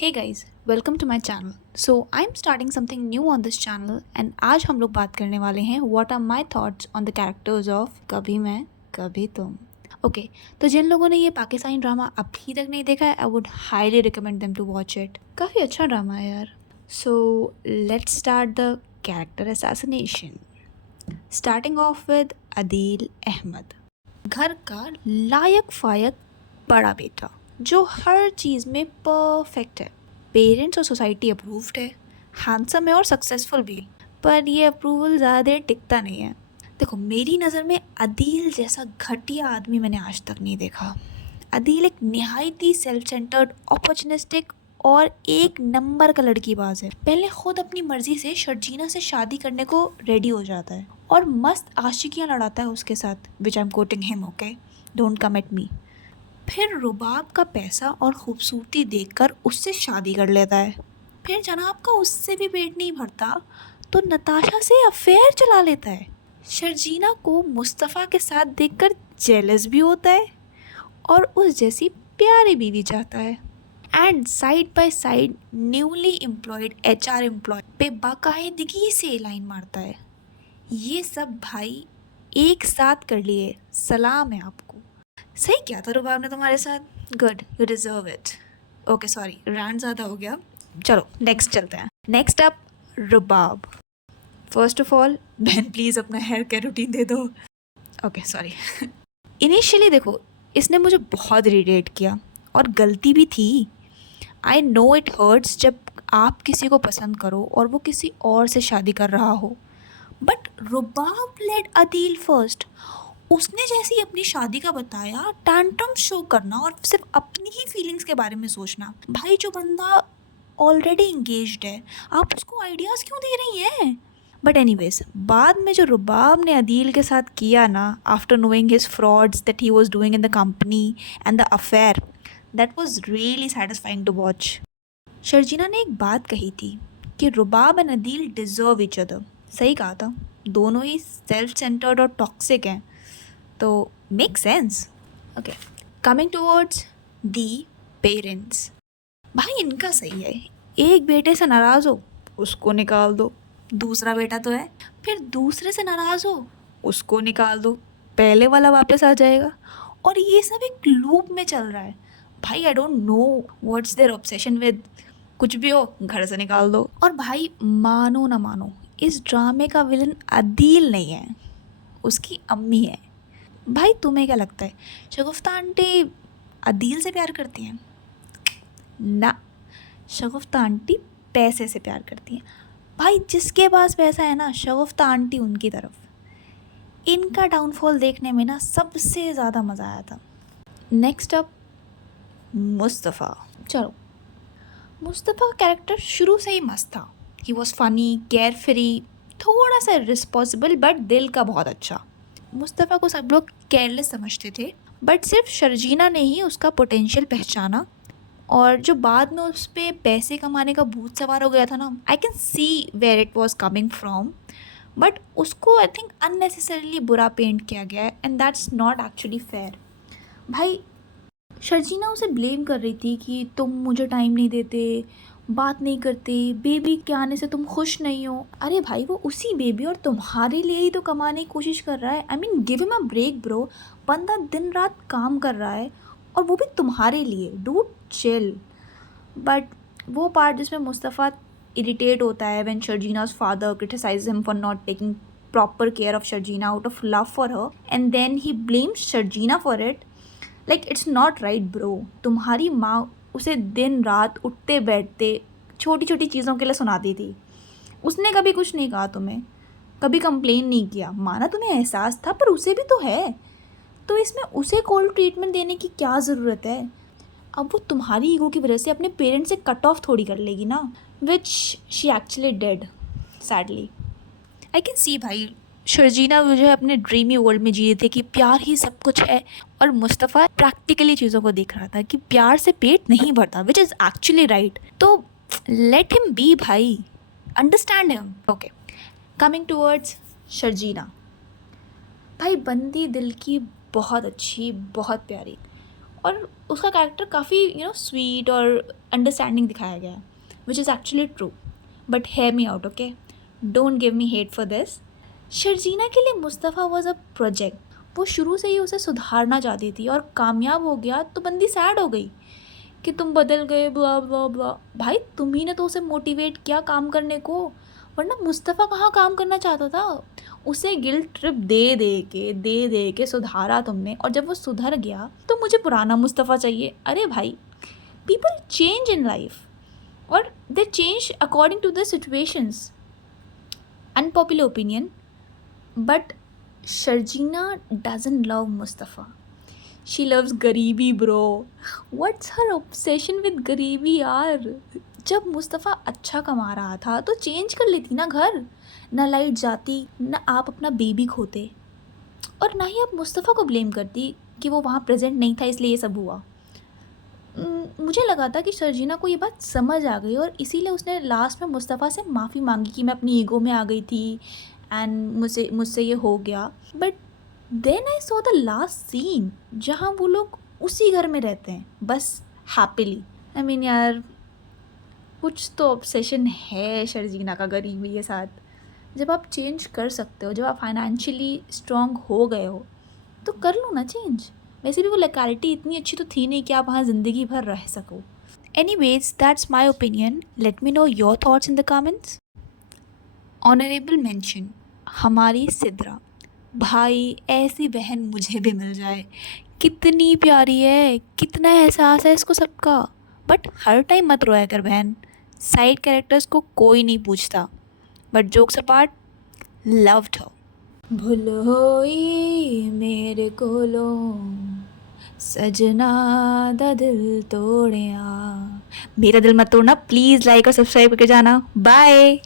Hey guys, welcome to my channel. So I'm starting something new on this channel and आज हम लोग बात करने वाले हैं What are my thoughts on the characters of कभी मैं कभी तुम. ओके तो जिन लोगों ने ये पाकिस्तानी ड्रामा अभी तक नहीं देखा है I would highly recommend them to watch it. काफ़ी अच्छा ड्रामा है यार. So let's start the character assassination. Starting off with Adeel Ahmed, घर का लायक फायक बड़ा बेटा जो हर चीज़ में परफेक्ट है. पेरेंट्स और सोसाइटी अप्रूव्ड है, हैंडसम है और सक्सेसफुल भी. पर ये अप्रूवल ज़्यादा देर टिकता नहीं है. देखो मेरी नज़र में अदील जैसा घटिया आदमी मैंने आज तक नहीं देखा. अदील एक निहायती सेल्फ सेंटर्ड, अपॉर्चुनिस्टिक और एक नंबर का लड़कीबाज है. पहले खुद अपनी मर्जी से शर्जीना से शादी करने को रेडी हो जाता है और मस्त आशिकियाँ लड़ाता है उसके साथ, which I am quoting him. Okay, don't come at me. फिर रुबाब का पैसा और खूबसूरती देखकर उससे शादी कर लेता है. फिर जनाब का उससे भी पेट नहीं भरता तो नताशा से अफेयर चला लेता है. शर्जीना को मुस्तफ़ा के साथ देखकर जेलस भी होता है और उस जैसी प्यारी बीवी चाहता है. And side by side newly employed HR employee पे बाकायदगी से लाइन मारता है. ये सब भाई एक साथ कर लिए, सलाम है आपको. सही क्या था रुबाब ने तुम्हारे साथ. Good, you deserve it. Okay sorry, rant ज़्यादा हो गया. चलो नेक्स्ट चलते हैं. Next up Rubab. First of all बहन प्लीज़ अपना हेयर केयर रूटीन दे दो. Okay sorry. इनिशियली देखो इसने मुझे बहुत इरिटेट किया और गलती भी थी. आई नो इट हर्ट्स जब आप किसी को पसंद करो और वो किसी और से शादी कर रहा हो. But Rubab led Adeel first. उसने जैसे ही अपनी शादी का बताया, टैंट्रम शो करना और सिर्फ अपनी ही फीलिंग्स के बारे में सोचना. भाई जो बंदा ऑलरेडी इंगेज्ड है, आप उसको आइडियाज़ क्यों दे रही हैं. बट एनीवेज, बाद में जो रुबाब ने अदील के साथ किया ना, after knowing his frauds that he was doing in the company and the affair, that was really satisfying to watch. Sharjeena ने एक बात कही थी कि Rubab and Adeel deserve each other. सही कहा था. दोनों ही सेल्फ सेंटर्ड और टॉक्सिक हैं, तो make sense. Okay, coming towards the parents. भाई इनका सही है. एक बेटे से नाराज़ हो उसको निकाल दो, दूसरा बेटा तो है. फिर दूसरे से नाराज़ हो उसको निकाल दो, पहले वाला वापस आ जाएगा. और ये सब एक लूप में चल रहा है. भाई I don't know what's their obsession with. कुछ भी हो घर से निकाल दो. और भाई मानो ना मानो, इस ड्रामे का विलन अदील नहीं है, उसकी अम्मी है. भाई तुम्हें क्या लगता है शगुफ्ता आंटी अदील से प्यार करती हैं? ना, शगुफ्ता आंटी पैसे से प्यार करती हैं. भाई जिसके पास पैसा है ना, शगुफ्ता आंटी उनकी तरफ. इनका डाउनफॉल देखने में ना सबसे ज़्यादा मज़ा आया था. Next up Mustafa. चलो, मुस्तफ़ा का कैरेक्टर शुरू से ही मस्त था. He was funny, care free, थोड़ा सा रिस्पॉन्सिबल बट दिल का बहुत अच्छा. मुस्तफ़ा को सब लोग केयरलेस समझते थे, बट सिर्फ शर्जीना ने ही उसका पोटेंशियल पहचाना. और जो बाद में उस पर पैसे कमाने का भूत सवार हो गया था ना, I can see where it was coming from. But उसको आई थिंक अननेसेसरीली बुरा पेंट किया गया है and that's not actually fair. भाई शर्जीना उसे ब्लेम कर रही थी कि तुम मुझे टाइम नहीं देते, बात नहीं करते, बेबी के आने से तुम खुश नहीं हो. अरे भाई वो उसी बेबी और तुम्हारे लिए ही तो कमाने की कोशिश कर रहा है. I mean give him a break bro. बंदा दिन रात काम कर रहा है और वो भी तुम्हारे लिए. Do chill. बट वो पार्ट जिसमें मुस्तफ़ा इरिटेट होता है when Sharjeena's father criticize him for not taking proper care of Sharjeena out of love for her and then he blames Sharjeena for it. Like it's not right bro. तुम्हारी माँ उसे दिन रात उठते बैठते छोटी छोटी चीज़ों के लिए सुनाती थी. उसने कभी कुछ नहीं कहा तुम्हें, कभी कंप्लेन नहीं किया. माना तुम्हें एहसास था, पर उसे भी तो है. तो इसमें उसे कोल्ड ट्रीटमेंट देने की क्या ज़रूरत है. अब वो तुम्हारी ईगो की वजह से अपने पेरेंट्स से कट ऑफ थोड़ी कर लेगी ना, which she actually dead sadly. I can सी भाई शर्जीना जो है अपने ड्रीमी वर्ल्ड में जी रही थी कि प्यार ही सब कुछ है, और मुस्तफ़ा प्रैक्टिकली चीज़ों को देख रहा था कि प्यार से पेट नहीं भरता, विच इज़ एक्चुअली राइट. तो लेट हिम बी भाई, understand him. Okay, coming towards Sharjeena. भाई बंदी दिल की बहुत अच्छी, बहुत प्यारी. और उसका कैरेक्टर काफ़ी स्वीट और अंडरस्टैंडिंग दिखाया गया है, which is actually true. But hear me out, okay, don't give me hate for this. Sharjeena के लिए मुस्तफ़ा वॉज अ प्रोजेक्ट. वो शुरू से ही उसे सुधारना चाहती थी और कामयाब हो गया तो बंदी सैड हो गई कि तुम बदल गए, ब्ला ब्ला ब्ला. भाई तुम ही ने तो उसे मोटिवेट किया काम करने को, वरना मुस्तफ़ा कहाँ काम करना चाहता था. उसे गिल्ट ट्रिप दे के सुधारा तुमने, और जब वो सुधर गया तो मुझे पुराना मुस्तफ़ा चाहिए. अरे भाई, पीपल चेंज इन लाइफ और they change according to the situations. Unpopular opinion, but Sharjina doesn't love Mustafa. She loves गरीबी bro. What's her obsession with गरीबी यार? जब मुस्तफ़ा अच्छा कमा रहा था तो चेंज कर लेती ना घर. ना लाइट जाती, ना आप अपना बेबी खोते, और ना ही आप मुस्तफ़ा को ब्लेम करती कि वो वहाँ प्रेजेंट नहीं था इसलिए ये सब हुआ. मुझे लगा था कि शर्जीना को ये बात समझ आ गई और इसीलिए उसने लास्ट में मुस्तफ़ा से माफ़ी मांगी कि मैं अपनी ईगो में आ गई थी एंड मुझसे ये हो गया. But then I saw the last scene जहाँ वो लोग उसी घर में रहते हैं बस हैप्पीली. आई मीन यार, कुछ तो ऑब्सेशन है शर्जीना का गरीबी के साथ. जब आप चेंज कर सकते हो, जब आप फाइनेंशियली स्ट्रांग हो गए हो, तो कर लो ना चेंज. वैसे भी वो लोकेलिटी इतनी अच्छी तो थी नहीं कि आप वहाँ ज़िंदगी भर रह सको. Anyways, that's my opinion. Let me know your thoughts in the comments. Honourable mention हमारी सिद्रा. भाई ऐसी बहन मुझे भी मिल जाए. कितनी प्यारी है, कितना एहसास है इसको सबका. बट हर टाइम मत रोया कर बहन. साइड कैरेक्टर्स को कोई नहीं पूछता. But jokes apart, loved her. भूल होई मेरे कोलों सजना दा दिल तोड़िया. मेरा दिल मत तोड़ना प्लीज़. लाइक और सब्सक्राइब करके जाना. बाय.